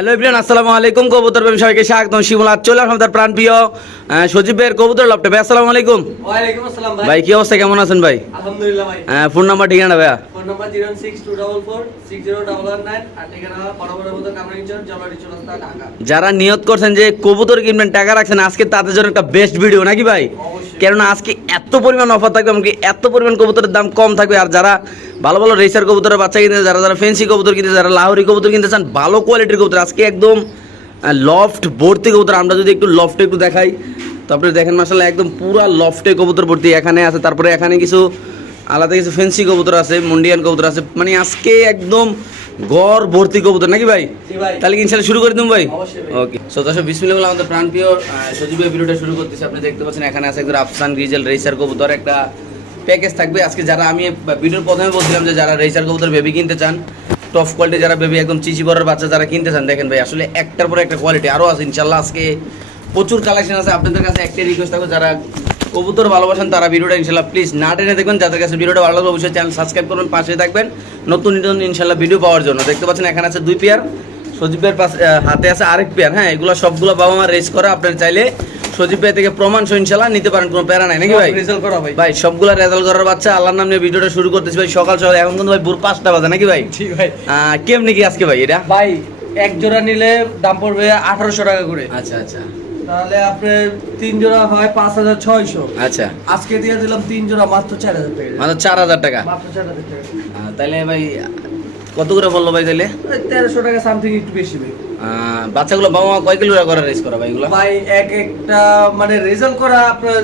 Hello ইব্রিয়ান আসসালামু আলাইকুম। কবুতর ব্যবসায়ীকে সবাইকে স্বাগতম। শিমুলা চলে আসলাম তার প্রাণ প্রিয় সজীবের সজীব কবুতর লপটে ভাই আসসালামু আলাইকুম। ওয়ালাইকুম আসসালাম ভাই। ভাই কি অবস্থা? কেমন আছেন ভাই? আলহামদুলিল্লাহ ভাই। ফোন নাম্বার ঠিকানা ভাইয়া? Phone number zero six two double four six zero double one nine আর ঠিকানা বরাবরের মতো কামরাঙ্গিচর জলবাড়ি চৌরাস্তা ঢাকা। যারা নিয়ত করছেন যে কবুতর কিনবেন টাকা রাখছেন আজকে তাদের জন্য একটা বেস্ট ভিডিও নাকি ভাই। কেননা আজকে এত পরিমাণ অফার থাকবে এমনকি এত পরিমাণ কবুতরের দাম কম থাকবে। আর যারা ভালো ভালো রেসার কবুতরের বাচ্চা কিনতে যারা যারা ফেন্সি কবুতর কিনতে যারা লাহোরি কবুতর কিনতে চান ভালো কোয়ালিটির কবুতর আজকে একদম লফট ভর্তি কবুতর। আমরা যদি একটু লফটে একটু দেখাই তারপরে দেখেন মাসাল্লাহ একদম পুরা লফটে কবুতর ভর্তি এখানে আছে। তারপরে এখানে কিছু আলাদা কিছু ফেন্সি কবুতর আছে মন্ডিয়ান কবুতর আছে। মানে আজকে একদম গড় ভর্তি কবুতর নাকি ভাই? তাহলে কি ইনশাল্লাহ শুরু করে দিন ভাই? ওকে সো দর্শক বিসমিল্লাহ আমাদের প্রাণ প্রিয় সজীবের ভিডিওটা শুরু করতেছি। আপনি দেখতে পাচ্ছেন এখানে আছে একজন আফসান গ্রিজেল রেসার কবুতর একটা প্যাকেজ থাকবে। আজকে যারা আমি ভিডিওর প্রথমে বলছিলাম যে যারা রেসার কবুতর বেবি কিনতে চান টপ কোয়ালিটি যারা বেবি একদম চিচি বড়ের বাচ্চা যারা কিনতে চান দেখেন ভাই আসলে একটার পর একটা কোয়ালিটি আরও আছে। ইনশাল্লাহ আজকে প্রচুর কালেকশন আছে। আপনাদের কাছে একটাই রিকোয়েস্ট থাকবে যারা কবুতর ভালোবাসেন তারা ভিডিওটা ইনশাল্লাহ প্লিজ না টেনে দেখবেন। যাদের কাছে ভিডিওটা ভালো লাগবে অবশ্যই চ্যানেল সাবস্ক্রাইব করবেন পাশে থাকবেন। নতুন নতুন ইনশাল্লাহ ভিডিও পাওয়ার জন্য। দেখতে পাচ্ছেন এখানে আছে দুই পেয়ার সজীবের পাশে হাতে আছে আরেক পেয়ার হ্যাঁ এগুলো সবগুলো বাবা মা রেস করে। আপনার চাইলে সজীব ভাই থেকে প্রমাণ সহ ইনশাল্লাহ নিতে পারেন কোনো প্যারা নাই নাকি ভাই? রেজাল্ট করা ভাই। ভাই সবগুলা রেজাল্ট করার বাচ্চা আল্লাহর নাম নিয়ে ভিডিওটা শুরু করতেছি ভাই সকাল সকাল। এখন কিন্তু ভাই ভোর পাঁচটা বাজে নাকি ভাই? জি ভাই। কেমনি কি আজকে ভাই এটা? ভাই এক জোড়া নিলে দাম পড়বে আঠারোশো টাকা করে। আচ্ছা আচ্ছা। তাহলে আপনার তিন জোড়া হয় পাঁচ হাজার ছয়শো। আচ্ছা। আজকে দিয়ে দিলাম তিন জোড়া মাত্র চার হাজার টাকা। মাত্র চার হাজার টাকা? মাত্র চার হাজার টাকা। আহ, তাইলে ভাই কত করে বলল ভাই তাহলে? তেরোশো টাকা সামথিং একটু বেশি ভাই। বাচ্চাগুলো বাবা মা কয় কিলো করে রেস করা ভাই এগুলো? ভাই এক একটা মানে রেজাল্ট করা আপনার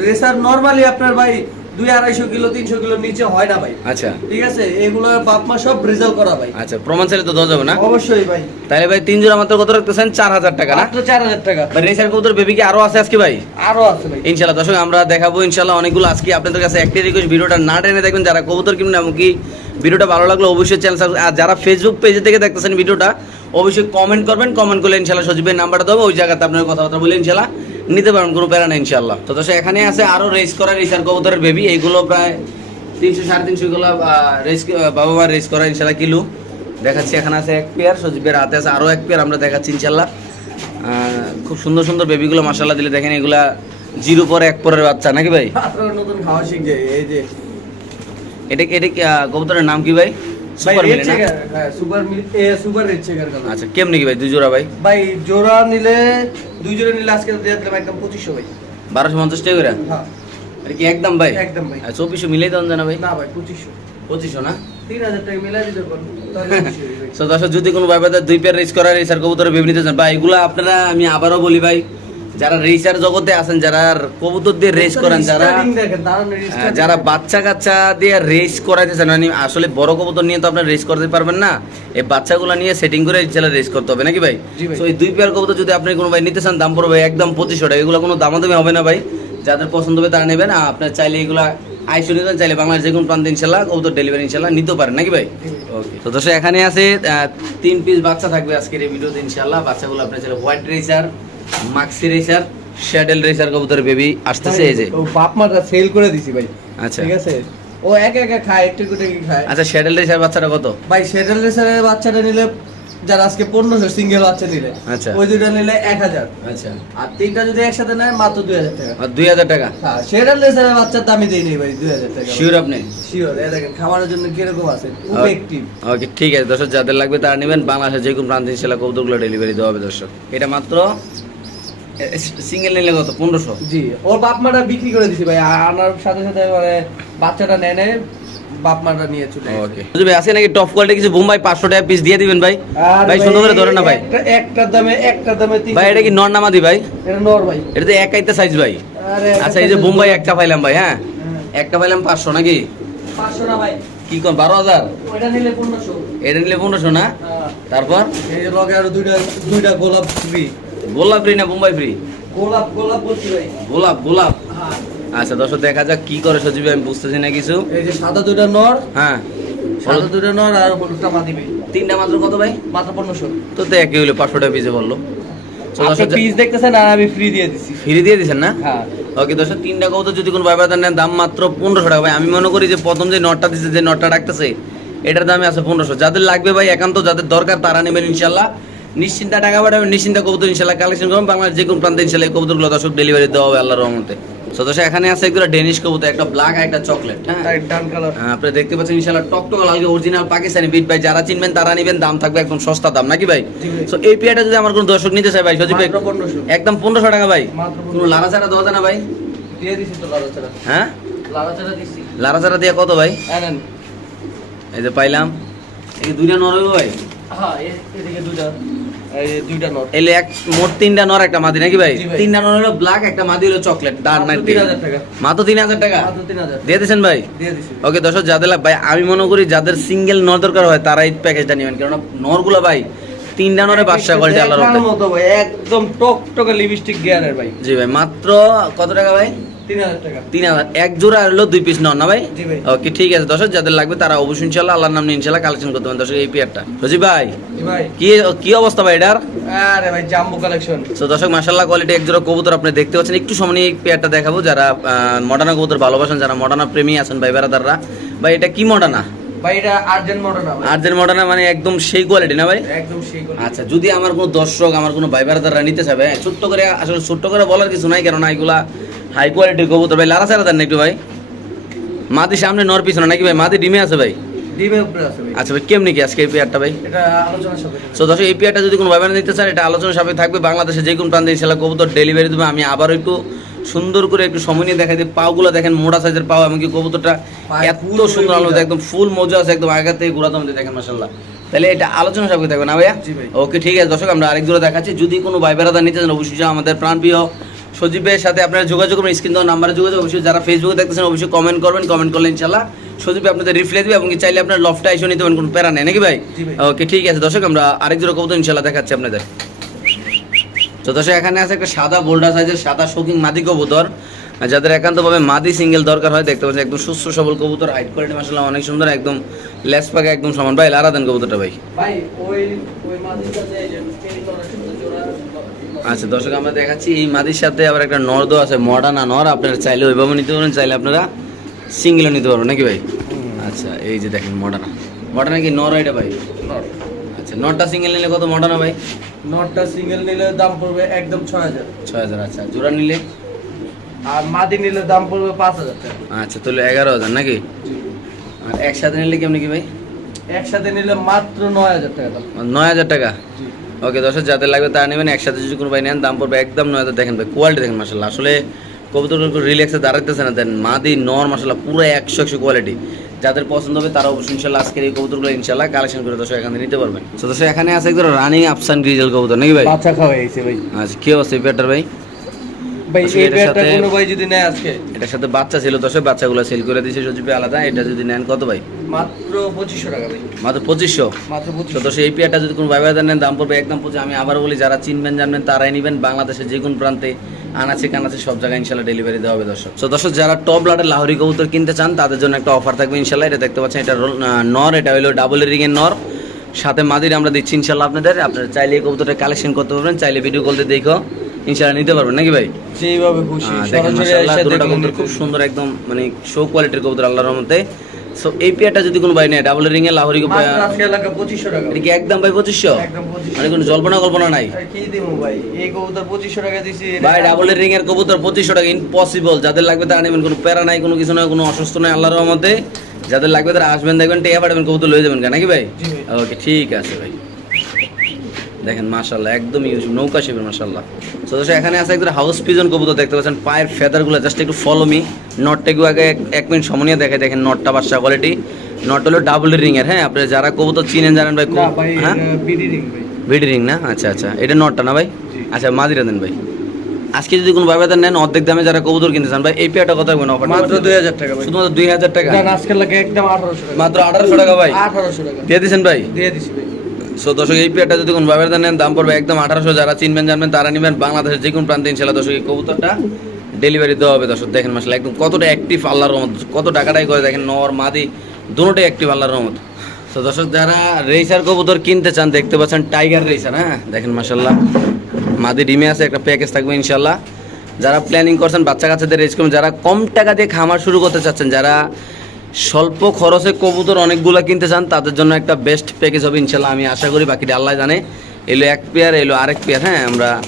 রেসার নর্মালি আপনার ভাই দুই আড়াইশো কিলো তিনশো কিলো নিচে হয় না ভাই। আচ্ছা। ঠিক আছে? এগুলো বাপ মা সব রেজাল্ট করা ভাই। আচ্ছা প্রমাণ চাইলে তো দেওয়া যাবে না? অবশ্যই ভাই। তাহলে ভাই তিন জোড়া মাত্র কত রাখতেছেন? চার হাজার টাকা না? মাত্র চার হাজার টাকা। ভাই রেসার কবুতর বেবি কি আরও আছে আজকে ভাই? আরও আছে ভাই। ইনশাল্লাহ দর্শক আমরা দেখাবো ইনশাল্লাহ অনেকগুলো আজকে আপনাদের কাছে একটি রিকোয়েস্ট ভিডিওটা না টেনে দেখবেন যারা কবুতর কিনবেন এমনকি ভিডিওটা ভালো লাগল অবশ্যই চ্যানেল আর যারা ফেসবুক পেজে থেকে দেখতেছেন ভিডিওটা অবশ্যই কমেন্ট করবেন কমেন্ট করলে ইনশাল্লাহ সজীবের নাম্বারটা দেবো ওই জায়গাতে আপনার কথাবার্তা বলে ইনশাল্লাহ নিতে পারবেন কোনো প্যারা না ইনশাল্লাহ তো দর্শক এখানে আছে আরও রেস করা রেসার কবুতরের বেবি এইগুলো প্রায় তিনশো সাড়ে তিনশো গুলো রেস বাবা মা রেস করা ইনশাল্লাহ কিলো। দেখাচ্ছি এখানে আছে এক পেয়ার সজীবের হাতে আছে আরও এক পেয়ার আমরা দেখাচ্ছি ইনশাল্লাহ খুব সুন্দর সুন্দর বেবিগুলো মাসাল্লাহ দিলে দেখেন এগুলা জিরো পরে এক পরের বাচ্চা নাকি ভাই? নতুন খাওয়া শিখছে এই যে। এটা এটা কি কবুতরের নাম কি ভাই? সুপার মিলে না? সুপার মিল সুপার রেড চেকার কালার আচ্ছা কেমনি কি ভাই দুই জোড়া ভাই? ভাই জোড়া নিলে দুই জোড়া নিলে আজকে দিয়ে দিলাম একদম ভাই। টাকা করে? হ্যাঁ। কি একদম ভাই? একদম ভাই। আর চব্বিশশো মিলেই দেন জানা ভাই। না ভাই না? তিন হাজার টাকা মিলাই দিতে পারব তাহলে খুশি হই ভাই। তো দর্শক যদি কোনো ব্যাপারে দুই পেয়ার রেস করার রেসার কবুতরের বেবি নিতে চান বা এগুলা আপনারা আমি আবারও বলি ভাই যারা রেসার জগতে আছেন যারা কবুতর দিয়ে রেস করেন যারা starting যারা বাচ্চা কাচ্চা দিয়ে রেস করাইতে চান মানে আসলে বড় কবুতর নিয়ে তো আপনার রেস করতে পারবেন না। এই বাচ্চাগুলো নিয়ে সেটিং করে ইনশাল্লাহ রেস করতে হবে নাকি ভাই? তো এই দুই পেয়ার কবুতর যদি আপনি কোনো ভাই নিতে চান দাম পড়বে একদম পঁচিশশো টাকা। এগুলো কোনো দামাদামি হবে না ভাই। যাদের পছন্দ হবে তারা নেবেন। আর আপনার চাইলে এগুলা আইসো নিতেন চাইলে বাংলাদেশ যে কোনো প্রান্তে ইনশাল্লাহ কবুতর ডেলিভারি ইনশাল্লাহ নিতে পারেন নাকি ভাই? ওকে তো দর্শক এখানে আছে তিন পিস বাচ্চা থাকবে আজকের এই ভিডিওতে ইনশাল্লাহ। বাচ্চাগুলো আপনার চাইলে হোয়াইট রেসার মাক্সি রেসার শ্যাডেল রেসার কবুতর বেবি আসতেছে এই যে। ও বাপ মাটা সেল করে দিছি ভাই। আচ্ছা। ঠিক আছে? ও একা একা খায় একটু একটু খায়। আচ্ছা শ্যাডেল রেসার বাচ্চাটা কত? ভাই সেটেল রেসারের বাচ্চাটা নিলে যারা আজকে পনেরোশো সিঙ্গেল বাচ্চা নিলে আচ্ছা। ওই দুইটা নিলে এক হাজার। আচ্ছা। আর তিনটা যদি একসাথে নেয় মাত্র দুই হাজার টাকা। আর দুই হাজার টাকা? হ্যাঁ সেটেল রেসারের বাচ্চার দামই দিই নেই ভাই দুই হাজার টাকা। শিওর আপনি? শিওর এ দেখেন খাবারের জন্য কীরকম আছে খুব একটিভ ওকে ঠিক আছে দর্শক যাদের লাগবে তারা নেবেন। বাংলাদেশের যে কোনো প্রান্তে ইনশাল্লাহ কবুতরগুলো ডেলিভারি দেওয়া হবে দর্শক। এটা মাত্র সিঙ্গেল নিলে কত? পনেরোশো? জি ওর বাপ মাটা বিক্রি করে দিছি ভাই আনার সাথে সাথে মানে বাচ্চাটা নেয় নেয় বাপ মাটা নিয়ে চলে ওকে। ভাই আছে নাকি টপ কোয়ালিটি কিছু বোম্বাই পাঁচশো টাকা পিস দিয়ে দিবেন ভাই? আর ভাই সুন্দর করে ধরে না ভাই। একটা দামে একটার দামে ভাই এটা কি নর নামাদি ভাই? এটা নর ভাই। এটা তো এক সাইজ ভাই। আচ্ছা এই যে বোম্বাই একটা পাইলাম ভাই হ্যাঁ? একটা পাইলাম পাঁচশো নাকি? পাঁচশো না ভাই। কি কোন বারো হাজার? নিলে পনেরোশো। এটা নিলে পনেরোশো না? হ্যাঁ। তারপর? এই যে আরও দুইটা দুইটা গোলাপ ফ্রি গোলাপ ফ্রি না বোম্বাই ফ্রি গোলাপ গোলাপ বলছি ভাই। গোলাপ গোলাপ? হ্যাঁ। আচ্ছা দর্শক দেখা যাক কি করে সজীব আমি বুঝতেছি না কিছু। এই যে সাদা দুইটা নর হ্যাঁ। সাদা দুইটা নর আর হলুদটা মাদি ভাই তিনটা মাত্র কত ভাই? মাত্র পনেরোশো। তো তো একই হলো পাঁচশো টাকা পিসে বলল। তো আপনি দর্শক পিস দেখতেছেন আর আমি ফ্রি দিয়ে দিছি। ফ্রি দিয়ে দিচ্ছেন না? হ্যাঁ। ওকে দর্শক তিনটা কবুতর যদি কোনো ভাই নেন দাম মাত্র পনেরোশো টাকা। ভাই আমি মনে করি যে প্রথম যে নটটা দিচ্ছে যে নটটা রাখতেছে এটার দামে আছে পনেরোশো। যাদের লাগবে ভাই একান্ত যাদের দরকার তারা নেবেন ইনশাল্লাহ। নিশ্চিন্তা টাকা পাঠাবেন নিশ্চিন্তা কবুতর ইনশাল্লাহ কালেকশন করবেন বাংলার যে কোনো প্রান্তে ইনশাল্লাহ এই কবুতরগুলো দর্শক ডেলিভারি দেওয়া হবে আল্লাহর রহমতে। দর্শক এখানে আছে একদম ডেনিশ কবুতর একটা ব্ল্যাক একটা চকলেট হ্যাঁ? তাই ডান কালার হ্যাঁ, দেখতে পাচ্ছেন ইনশাল্লাহ টকটক লালকে অরিজিনাল পাকিস্তানি বিট ভাই। যারা চিনবেন তারা নেবেন দাম থাকবে একদম সস্তা দাম নাকি ভাই? সো এই পেয়ারটা যদি আমার কোনো দর্শক নিতে চায় ভাই সজীব ভাই একদম পনেরোশো টাকা ভাই। কোনো লারা ছাড়া দেওয়া যায় না ভাই? দিয়ে দিছি তো লালা চারা হ্যাঁ? লালা চারা দিছি। লারা ছাড়া দিয়ে কত ভাই? এই যে পাইলাম। এই দুইটা নর ভাই। হ্যাঁ এদিকে দুইটা। দুইটা নোট। এলে এক মোট তিনটা নর একটা মাদি নাকি ভাই? তিনটা নর হলো ব্ল্যাক একটা মাদি হলো চকলেট ডান মাত্র নাইট 3000 টাকা। মাত্র তিন হাজার টাকা? দিয়ে দিয়েছেন ভাই? ওকে দর্শক যাদের ভাই আমি মনে করি যাদের সিঙ্গেল নর দরকার হয় তারা এই প্যাকেজটা নেবেন। কেননা নরগুলো ভাই তিনটা নরে বাদশা কোয়ালিটি আল্লাহর মতো একদম টক টক লিপস্টিক গিয়ারের ভাই। জি ভাই মাত্র কত টাকা ভাই? 3000 টাকা তিন হাজার এক জোড়া হলো দুই পিস নন না ভাই? ওকে ঠিক আছে। দর্শক যাদের লাগবে তারা অবশ্যই ইনশাল্লাহ আল্লাহর নাম ইনশাল্লাহ কালেকশন করতে পারেন দর্শক এই পেয়ারটা ভাই কি কি অবস্থা ভাই এটার? আরে ভাই জাম্বো কালেকশন তো দর্শক মাসাল্লাহ কোয়ালিটি এক জোড়া কবুতর আপনি দেখতে পাচ্ছেন। একটু সময় এই পেয়ারটা দেখাবো। যারা মডার্না কবুতর ভালোবাসেন যারা মডার্না প্রেমী আছেন ভাই বেড়াদাররা ভাই এটা কি মডার্না ভাই এটা আর্জেন্ট মডার্না মানে একদম সেই কোয়ালিটি না ভাই? একদম সেই করে আচ্ছা যদি আমার কোনো দর্শক আমার কোনো ভাই বেড়াদাররা নিতে চাবে ছোট্ট করে আসলে ছোট্ট করে বলার কিছু নাই কেননা এগুলা হাই কোয়ালিটির কবুতর ভাই লারা ছাড়া দেন একটু ভাই। মাদি সামনে নর পিছনে নাকি ভাই? মাদি ডিমে আছে ভাই? আচ্ছা ভাই কেমনি কি আজকে এই পেয়ারটা ভাই? এটা আলোচনা সবে সো দর্শক এই পেয়ারটা যদি কোনো নিতে চান এটা আলোচনা থাকবে। বাংলাদেশে যে কোনো প্রান্তে ইনশাল্লাহ কবুতর ডেলিভারি দেবে। আমি আবারও একটু সুন্দর করে একটু সময় নিয়ে দেখাই দিই। পাওগুলো দেখেন মোটা সাইজের পাও এমনকি কবুতরটা এত সুন্দর আলো একদম ফুল মজা আছে একদম থেকে ঘোরাতে মধ্যে দেখেন মাসাল্লাহ তাহলে এটা আলোচনা সাপেক্ষে থাকবে না ভাইয়া। ওকে ঠিক আছে দর্শক আমরা আরেক দূরে দেখাচ্ছি। যদি কোনো ভাই বেড়াদা নিতে চান অবশ্যই আমাদের প্রাণপ্রিয় সজীবের সাথে আপনারা যোগাযোগ করবেন স্ক্রিন দেওয়া নাম্বারে যোগাযোগ অবশ্যই যারা ফেসবুকে দেখতেছেন অবশ্যই কমেন্ট করবেন কমেন্ট করলে ইনশাল্লাহ সজীব আপনাদের রিপ্লাই দেবে এবং চাইলে আপনার লফটা এসে নিতে পারেন কোনো প্যারা নেই নাকি ভাই? ওকে ঠিক আছে দর্শক আমরা আরেক জোর কবুতর ইনশাল্লাহ দেখাচ্ছি আপনাদের। তো দর্শক এখানে আছে একটা সাদা বোল্ডার সাইজের সাদা শোকিং মাদি কবুতর। যাদের একান্তভাবে মাদি সিঙ্গেল দরকার হয় দেখতে পাচ্ছেন একদম সুস্থ সবল কবুতর হাইট কোয়ালিটি মাসাল্লাহ অনেক সুন্দর একদম লেস পাকে একদম সমান। ভাই লারা দেন কবুতরটা ভাই। ভাই ওই ওই যে এই যে পেনি করার সাথে জোড়া আচ্ছা দর্শক আমরা দেখাচ্ছি এই মাদির সাথে আবার একটা নর দো আছে মডার্ন নর। আপনারা চাইলে ওইভাবে নিতে পারবেন চাইলে আপনারা সিঙ্গেলও নিতে পারবেন নাকি ভাই? আচ্ছা এই যে দেখেন মডার্না। মডার্না কি নর এটা ভাই? নট আচ্ছা নরটা সিঙ্গেল নিলে কত মডার্না ভাই? নটটা সিঙ্গেল নিলে দাম পড়বে একদম ছয় হাজার। ছয় হাজার আচ্ছা জোড়া নিলে? আর মাদি নিলে দাম পড়বে পাঁচ হাজার টাকা। আচ্ছা তাহলে এগারো হাজার নাকি? আর একসাথে নিলে কেমনি কি ভাই? একসাথে নিলে মাত্র নয় হাজার টাকা নয় হাজার টাকা? ওকে দশ হাজার যাদের লাগবে তারা নেবেন একসাথে যদি কোনো ভাই নেন দাম পড়বে একদম নয় হাজার দেখেন ভাই কোয়ালিটি দেখেন মাসাল্লাহ আসলে কবুতর রিল্যাক্সে দাঁড়াইতেছে না দেন মাদি নর মাসাল্লাহ পুরো একশো একশো কোয়ালিটি যাদের পছন্দ হবে তারা অবশ্যই ইনশাল্লাহ আজকের এই কবুতরগুলো ইনশাল্লাহ কালেকশন করে দশ এখানে নিতে পারবেন। তো দশ এখানে আছে একদম রানিং আফসান গ্রিজেল কবুতর নাকি ভাই? আচ্ছা খাওয়াইছে ভাই। আচ্ছা কি অবস্থা পেটার ভাই? ভাই এই এটার পেয়ারটা কোনো ভাই যদি নেয় আজকে? এটার সাথে বাচ্চা ছিল দশে বাচ্চাগুলো সেল করে দিয়েছে সজিবে আলাদা এটা যদি নেন কত ভাই? মাত্র পঁচিশশো টাকা ভাই। মাত্র পঁচিশশো? মাত্র তো পঁচিশশো দশ এই পেয়ারটা যদি কোনো ভাই ভাই নেন দাম পড়বে একদম পঁচিশ আমি আবার বলি যারা চিনবেন জানবেন তারাই নেবেন। বাংলাদেশের যে কোনো প্রান্তে আনাচে কানাচে সব জায়গায় ইনশাল্লাহ ডেলিভারি দেওয়া হবে দর্শক। তো দর্শক যারা টপ লাটের লাহরি কবুতর কিনতে চান তাদের জন্য একটা অফার থাকবে ইনশাল্লাহ। এটা দেখতে পাচ্ছেন এটা নর এটা হলো ডাবল রিং এর নর। সাথে মাদির আমরা দিচ্ছি ইনশাল্লাহ আপনাদের। আপনারা চাইলে এই কবুতরটা কালেকশন করতে পারবেন চাইলে ভিডিও কল দিয়ে দেখো। ইনশাল্লাহ নিতে পারবেন নাকি ভাই? যেইভাবে খুশি দেখেন মাশাআল্লাহ, দেখে কবুতর খুব সুন্দর একদম মানে শো কোয়ালিটির কবুতর আল্লাহর রহমতে। সো এই পেয়ারটা যদি কোনো ভাই নেয় ডাবল রিং এর লাহরি পঁচিশশো টাকা। এটা কি একদম ভাই পঁচিশশো? একদম পঁচিশশো। মানে কোনো জল্পনা কল্পনা নাই? আর কি দিমু ভাই? এই কবুতর পঁচিশশো টাকা দিছি ভাই ডাবল রিং এর কবুতর পঁচিশশো টাকা ইম্পসিবল যাদের লাগবে তারা নেবেন কোনো প্যারা নাই কোনো কিছু নয় কোনো অসুস্থ নয় আল্লাহর রহমতে। যাদের লাগবে তারা আসবেন দেখবেন টেয়া পাঠাবেন কবুতর লয়ে যাবেন কেন নাকি ভাই? জি ভাই। ওকে ঠিক আছে ভাই। দেখেন মাশাল্লাহ একদম ইউজ নৌকা শিবের মাশাল্লাহ তো দর্শক এখানে আছে একদম হাউস পিজন কবুতর দেখতে পাচ্ছেন পায়ের ফেদারগুলো জাস্ট একটু ফলো মি নটটা একটু আগে এক- মিনিট সমনিয়ে দেখে দেখেন নটটা বাচ্চা কোয়ালিটি নট হলো ডাবল রিং এর হ্যাঁ? আপনারা যারা কবুতর চিনেন জানেন ভাই হ্যাঁ? বিডি রিং ভাই। ভিডি রিং না? আচ্ছা আচ্ছা। এটা নটটা না ভাই? আচ্ছা মাদিরা দেন ভাই। আজকে যদি কোনো ভাই নেন অর্ধেক দামে যারা কবুতর কিনতে চান ভাই এই পেয়ারটা কথা বলবেন অফার মাত্র দুই হাজার টাকা ভাই। শুধুমাত্র দুই হাজার টাকা? জান আজকের লাগে একদম আঠারোশো টাকা। মাত্র আঠারোশো টাকা ভাই? আঠারোশো টাকা। দিয়ে দিয়েছেন ভাই? দিয়ে দিছি ভাই। সো দর্শক, এই পেয়ারটা যদি কোনো ভাইবার নেন, দাম পড়বে একদম আঠারোশো। যারা চিনবেন, জানবেন, তারা নেবেন বাংলাদেশের যে কোনো প্রান্তে, ইনশাল্লাহ দর্শক এই কবুতরটা ডেলিভারি দেওয়া হবে। দর্শক, দেখেন মাসলে একদম কতটা অ্যাক্টিভ আল্লাহর রহমত। কত টাকাটাই করে দেখেন, নর, মাদি, দুটোটাই অ্যাক্টিভ আল্লাহর রহমত। তো দর্শক, যারা রেসার কবুতর কিনতে চান, দেখতে পাচ্ছেন টাইগার রেসার হ্যাঁ? দেখেন মাসাল্লাহ মাদি ডিমে আছে, একটা প্যাকেজ থাকবে ইনশাল্লাহ যারা প্ল্যানিং করছেন বাচ্চা কাচ্চাদের রেজ করবেন যারা কম টাকা দিয়ে খামার শুরু করতে চাচ্ছেন, যারা স্বল্প খরচে কবুতর অনেকগুলো কিনতে চান তাদের জন্য একটা বেস্ট প্যাকেজ হবে ইনশাল্লাহ আমি আশা করি বাকিটা আল্লাহ জানে। এলো এক পেয়ার এলো আরেক পেয়ার হ্যাঁ আমরা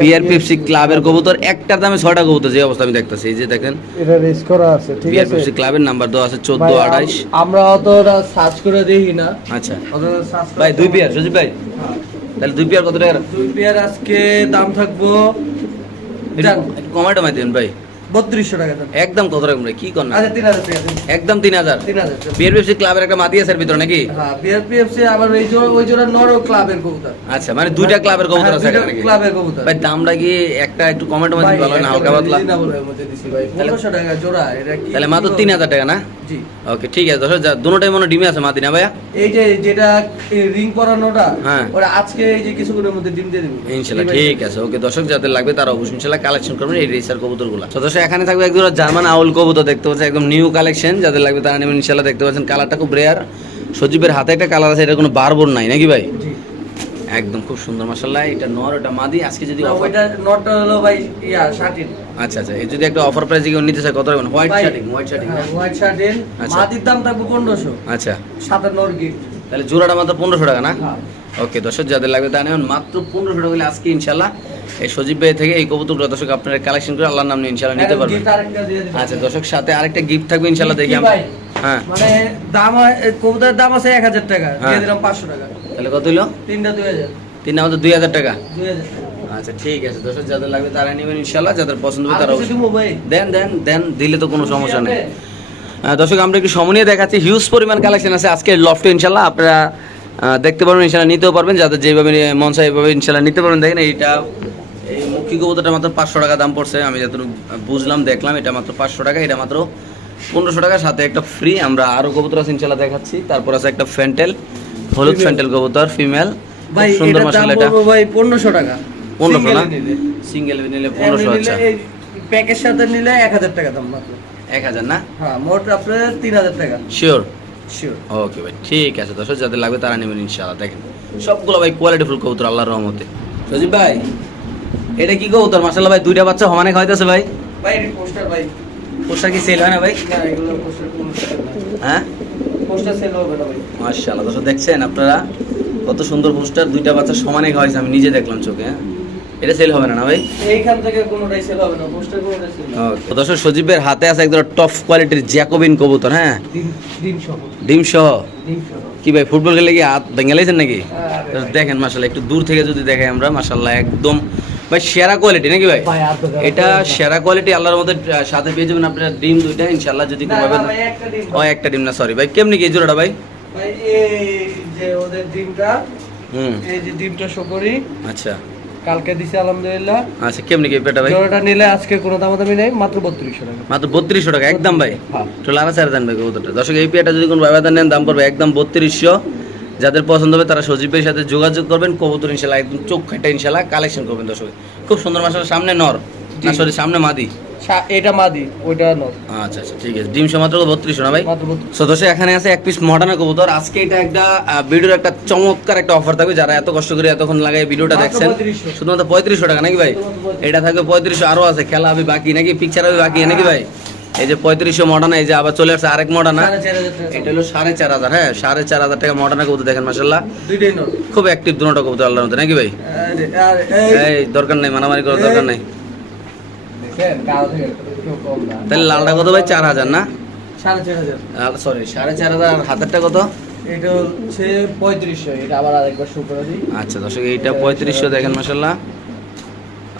বিআর পেপসি ক্লাবের কবুতর একটার দামে ছয়টা কবুতর যে অবস্থা আমি দেখতেছি এই যে দেখেন। এটা রেস করা আছে ঠিক বিআর আছে? ক্লাবের নাম্বার দেওয়া আছে চোদ্দ ভাই, আম- আঠাইশ আমরা অত সার্চ করে দেখি না। আচ্ছা। সার্চ ভাই দুই পেয়ার সুজিব ভাই। তাহলে দুই পেয়ার কত টাকা দুই পেয়ার আজকে দাম থাকব একটু মাই দিন ভাই। বত্রিশশো টাকা একদম কত রকম কি করেন আচ্ছা তিন হাজার একদম তিন হাজার। তিন হাজার টাকা। ক্লাবের একটা মাতি আছে ভিতরে নাকি? হ্যাঁ বিআরপিএফসি আবার ওই জোড়া ওই জোড়া নর ক্লাবের কবুতর। আচ্ছা মানে দুইটা ক্লাবের কবুতর আছে হ্যাঁ, দুইটা এখানে নাকি? ক্লাবের কবুতর। ভাই দামটা কি একটা একটু কমেন্ট ভাই, ভালো না হালকা পাতলা। reasonable এর মধ্যে দিছি ভাই। 1500 টাকা জোড়া, এটা কি তাহলে মাত্র বলব? তিন হাজার টাকা না? জি। ওকে ঠিক আছে দশ দুটোটাই মনে ডিমে আছে মাতি না ভাইয়া? এই যে যেটা রিং পরানোটা হ্যাঁ। ওরা আজকে এই যে কিছুক্ষণের মধ্যে ডিম দিয়ে দিবে। ইনশাল্লাহ ঠিক আছে ওকে দর্শক যাদের লাগবে তারা অবশ্যই কালেকশন করবেন এই রেসার কবুতরগুলো। তো দর্শক এখানে থাকবে একদম জার্মান আউল কবুতর দেখতে পাচ্ছেন একদম নিউ কালেকশন যাদের লাগবে তারা নেবেন ইনশাল্লাহ দেখতে পাচ্ছেন কালারটা খুব রেয়ার সজীবের হাতে একটা কালার আছে এটা কোনো বারবর নাই নাকি ভাই? একদম খুব সুন্দর মাসাল্লাহ এটা নর এটা মাদি আজকে যদি না, offer- ওইটা হলো ভাই ইয়া শার্টিন আচ্ছা আচ্ছা এই যদি একটা অফার প্রাইসে কেউ নিতে চায় কত রাখবেন? White shirting white shirting white shirting আচ্ছা। মাটির দাম থাকবে পনেরোশো। আচ্ছা। সাতান্নর গিফট তাহলে জোড়াটা মাত্র পনেরোশো টাকা না? হ্যাঁ। ওকে দর্শক যাদের লাগবে তা নেবেন মাত্র পনেরোশো টাকা হলে আজকে ইনশাল্লাহ এই সজীব ভাই থেকে এই কবুতরগুলো দর্শক আপনারা কালেকশন করে আল্লাহর নাম নিয়ে ইনশাল্লাহ নিতে পারবেন। দিয়ে। আচ্ছা দর্শক সাথে আরেকটা গিফট থাকবে ইনশাল্লাহ দেখি আমরা। হ্যাঁ। মানে দাম কবুতরের দাম আছে এক হাজার টাকা দিয়ে হ্যাঁ। দিলাম পাঁচশো টাকা। তাহলে কত হলো তিনটা দুই হাজার। তিন আমাদের দুই হাজার টাকা। দুই হাজার। টাকা। আচ্ছা ঠিক আছে দর্শক যাদের লাগবে তারা নেবেন ইনশাল্লাহ যাদের পছন্দ হবে তারা দেন দেন দেন দিলে তো কোনো সমস্যা নেই? দর্শক আমরা একটু সময় নিয়ে দেখাচ্ছি হিউজ পরিমাণ কালেকশন আছে। আজকে লফটে ইনশাল্লাহ আপনারা দেখতে পারবেন ইনশাল্লাহ নিতেও পারবেন যাদের যেভাবে মন চায় এইভাবে ইনশাল্লাহ নিতে পারবেন। দেখেন এইটা এই মুখী কবুতরটা মাত্র পাঁচশো টাকা দাম পড়ছে। আমি যতটুকু বুঝলাম দেখলাম এটা মাত্র পাঁচশো টাকা এটা মাত্র পনেরোশো টাকা। সাথে একটা ফ্রি আমরা আরও কবুতর আছে ইনশাল্লাহ দেখাচ্ছি। তারপর আছে একটা ফ্যান্টেল হলুদ ফ্যান্টেল কবুতর ফিমেল ভাই সুন্দর এটা ভাই পনেরোশো টাকা। না? সিঙ্গেল নিলে। এমনি পনেরোশো নিলে আচ্ছা। প্যাকের সাথে নিলে এক হাজার টাকা দাম মাত্র। এক হাজার না? হ্যাঁ মোট আপনার তিন হাজার টাকা। শিওর শিওর ওকে ভাই ঠিক আছে দর্শক যাদের লাগবে তারা নেবেন ইনশাআল্লাহ। দেখেন সবগুলো ভাই কোয়ালিটি ফুল কবুতর আল্লাহর রহমতে। সজীব ভাই এটা কি কবুতর? মাসাল্লাহ ভাই দুইটা বাচ্চা সমানে খাওয়াইতেছে ভাই? ভাই পোস্টার ভাই। পোশাক কি সেল হয় না ভাই? পোস্টার। হ্যাঁ পোস্টার সেল হবে না ভাই। মাশাআল্লাহ দর্শক দেখছেন আপনারা? কত সুন্দর পোস্টার দুইটা বাচ্চা সমানে খাওয়াইছে আমি নিজে দেখলাম চোখে হ্যাঁ? এটা সেল হবে না না ভাই? এইখান থেকে কোনোটাই সেল হবে না পোস্টার কোনোটাই সেল Okay. দর্শক সজীবের হাতে আছে একদম টপ কোয়ালিটির জ্যাকোবিন কবুতর হ্যাঁ? দিন সহ। ডিম সহ? কি ভাই ফুটবল খেলে কি হাত ভেঙে লাইছেন নাকি? ভাই। দেখেন মাসাল্লাহ একটু দূর থেকে যদি দেখাই আমরা মাসাল্লাহ একদম ভাই সেরা কোয়ালিটি নাকি ভাই? এটা সেরা কোয়ালিটি আল্লাহর মধ্যে সাথে পেয়ে যাবেন আপনার ডিম দুইটা ইনশাআল্লাহ যদি না, কোনো ভাবে একটা ডিম ও একটা ডিম না সরি ভাই কেমনি কি জোড়াটা ভাই? ভাই এই যে ওদের ডিমটা হুম। এই যে ডিমটা শো করি আচ্ছা। কালকে দিছি আলহামদুলিল্লাহ। আচ্ছা কেমনি কি পেটা ভাই? জোড়াটা নিলে আজকে কোনো দামাদামি নেই মাত্র বত্রিশশো টাকা। মাত্র বত্রিশশো টাকা একদম ভাই? হ্যাঁ। তো চার দেন ভাই কবুতরটা। দর্শক এই পেটা যদি কোনো নেন দাম পড়বে একদম বত্রিশশো। যাদের পছন্দ হবে তারা সজীবের সাথে যোগাযোগ করবেন। কবুতর ইনশাল্লাহ একদম চোখ খাটা ইনশাল্লাহ কালেকশন করবেন দর্শক। খুব সুন্দর মাসের সামনে নর। না সরি সামনে মাদি। এটা মাদি ওইটা নর। আচ্ছা আচ্ছা ঠিক আছে। ডিম সহ মাত্র বত্রিশশো না ভাই? সো এখানে আছে এক পিস মডার্ন কবুতর। আজকে এটা একটা ভিডিওর একটা চমৎকার একটা অফার থাকবে। যারা এত কষ্ট করে এতক্ষণ লাগাই ভিডিওটা দেখছেন শুধুমাত্র পঁয়ত্রিশশো টাকা নাকি ভাই? এটা থাকবে পঁয়ত্রিশশো আছে। খেলা হবে বাকি নাকি? পিকচার হবে বাকি নাকি ভাই? এই যে পঁয়ত্রিশশো মডার্ন এই যে আবার চলে আসছে আরেক টাকা। এটা হলো সাড়ে চার হাজার হ্যাঁ? সাড়ে চার হাজার টাকা মডার্ন কবুতর দেখেন মাসাল্লাহ খুব অ্যাক্টিভ দুটো কবুতর আল্লাহর নাকি ভাই? এই দরকার নেই মারামারি করার দরকার নেই দেখেন কাল থেকে কেউ কম না তাহলে লালটা কত ভাই? চার হাজার না? সাড়ে চার হাজার। সরি সাড়ে চার হাজার। হাতেরটা কত? এটা হচ্ছে পঁয়ত্রিশশো। এটা আবার আরেকবার শো করে দিই। আচ্ছা দর্শক এইটা পঁয়ত্রিশশো দেখেন মাসাল্লাহ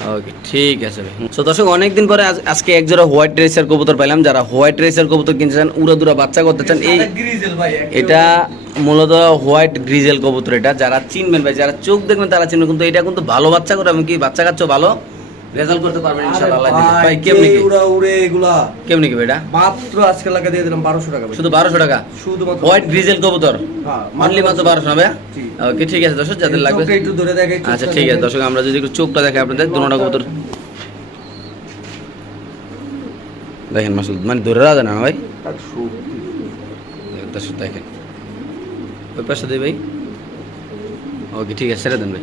ওকে ঠিক আছে ভাই। তো দর্শক অনেকদিন পরে আজ- আজকে এক জোড়া হোয়াইট রেসার কবুতর পেলাম যারা হোয়াইট রেসার কবুতর কিনতে চান উড়া দুরা বাচ্চা করতে চান এই। এটা মূলত হোয়াইট গ্রিজেল কবুতর এটা। যারা চিনবেন ভাই যারা চোখ দেখবেন তারা চিনবেন। কিন্তু এটা কিন্তু ভালো বাচ্চা করে এমনকি বাচ্চা কাচ্চ ভালো। রেজাল্ট করতে পারবেন ইনশাআল্লাহ ভাই, ভাই কেমনি কি? উড়া উড়ে এগুলা। কেমনি কি ভাই মাত্র আজকে লাগা দিয়ে দিলাম বারোশো টাকা শুধু বারোশো টাকা? শুধুমাত্র হোয়াইট গ্রিজেল কবুতর? হ্যাঁ, অনলি মাত্র বারোশো না ভাইয়া? ওকে ঠিক আছে দর্শক যাদের লাগবে একটু ধরে দেখাই আচ্ছা ঠিক আছে দর্শক আমরা যদি একটু চোখটা দেখে আপনাদের দুটা কবুতর। দেখেন। মাসুল মানে ধরে রাখা না ভাই। দর্শক দেখেন। ওই পাশে দেই ভাই। ওকে ঠিক আছে ছেড়ে দেন ভাই।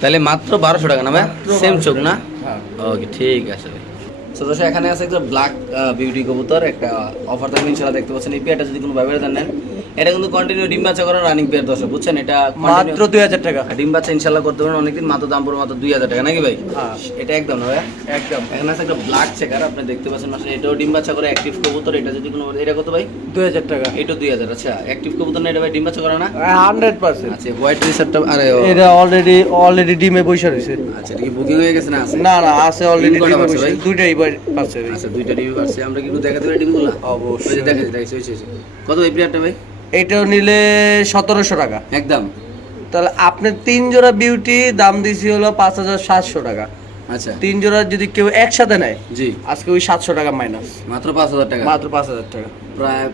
তাহলে মাত্র বারোশো টাকা না ভাই? সেম চোখ না? হ্যাঁ। ওকে ঠিক আছে ভাই। তো দর্শক এখানে আছে একটা ব্ল্যাক বিউটি কবুতর একটা অফার থাকবে ইনশাল্লাহ দেখতে পাচ্ছেন। এই পেয়ারটা যদি কোনো ব্যবহার নেন এটা কিন্তু কন্টিনিউ ডিম বাচ্চা করার রানিং পেয়ার দর্শক বুঝছেন? এটা মাত্র দুই হাজার টাকা। ডিম বাচ্চা ইনশাল্লাহ করতে পারেন অনেকদিন মাত্র দাম পড়বে মাত্র দুই হাজার টাকা নাকি ভাই? হ্যাঁ। এটা একদম না ভাই? একদম। এখানে আছে একটা ব্ল্যাক চেকার আপনি দেখতে পাচ্ছেন আসলে এটাও ডিম বাচ্চা করে অ্যাক্টিভ কবুতর এটা যদি কোনো এটা কত ভাই? দুই হাজার টাকা। এটাও দুই হাজার আচ্ছা অ্যাক্টিভ কবুতর না এটা ভাই ডিম বাচ্চা করে না? হান্ড্রেড পার্সেন্ট আচ্ছা হোয়াইট রিসার্টটা আরে এটা অলরেডি অলরেডি ডিমে বসে রয়েছে। আচ্ছা এটা কি বুকিং হয়ে গেছে না আছে? না না আছে অলরেডি ডিম বসে ভাই? দুইটাই পাচ্ছে আচ্ছা দুইটা ডিম আছে আমরা কি একটু দেখাতে পারি ডিমগুলো? অবশ্যই। ওই যে। কত ভাই প্রিয়ারটা ভাই? এটাও নিলে সতেরোশো টাকা। একদম। তাহলে আপনি তিন জোড়া বিউটি দাম দিছি হলো পাঁচ হাজার সাতশো টাকা। আচ্ছা। তিন জোড়া যদি কেউ একসাথে নেয় জি। আজকে ওই সাতশো টাকা মাইনাস মাত্র পাঁচ হাজার টাকা? মাত্র পাঁচ হাজার টাকা। প্রায়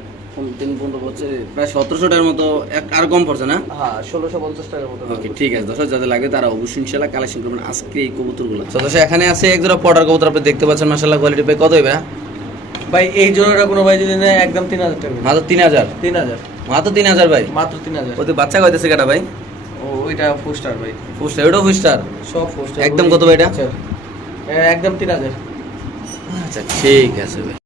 তিন পনেরো বছর প্রায় সতেরোশো টাকার মতো এক আর কম পড়ছে না? হ্যাঁ ষোলোশো পঞ্চাশ টাকার মতো ওকে ঠিক আছে। দর্শক যাদের লাগবে তারা অবশ্যই ইনশাল্লাহ কালেকশন করবেন। আজকে এই কবুতরগুলো। তো দর্শক এখানে আছে এক জোড়া পটার কবুতর আপনি দেখতে পাচ্ছেন মাসাল্লাহ কোয়ালিটি ভাই কত হইবে? হ্যাঁ? ভাই এই জোড়াটা কোনো ভাই যদি নেয় একদম তিন হাজার টাকা। মাত্র তিন হাজার? তিন হাজার। মাত্র তিন হাজার ভাই? মাত্র তিন হাজার। ওতে বাচ্চা কয়তেছে কেটা ভাই? ও ওইটা পোস্টার ভাই। ফুস্টার ওটাও ফুস্টার সব পোস্টার একদম কত ভাই এটা? একদম তিন হাজার। আচ্ছা ঠিক আছে ভাই।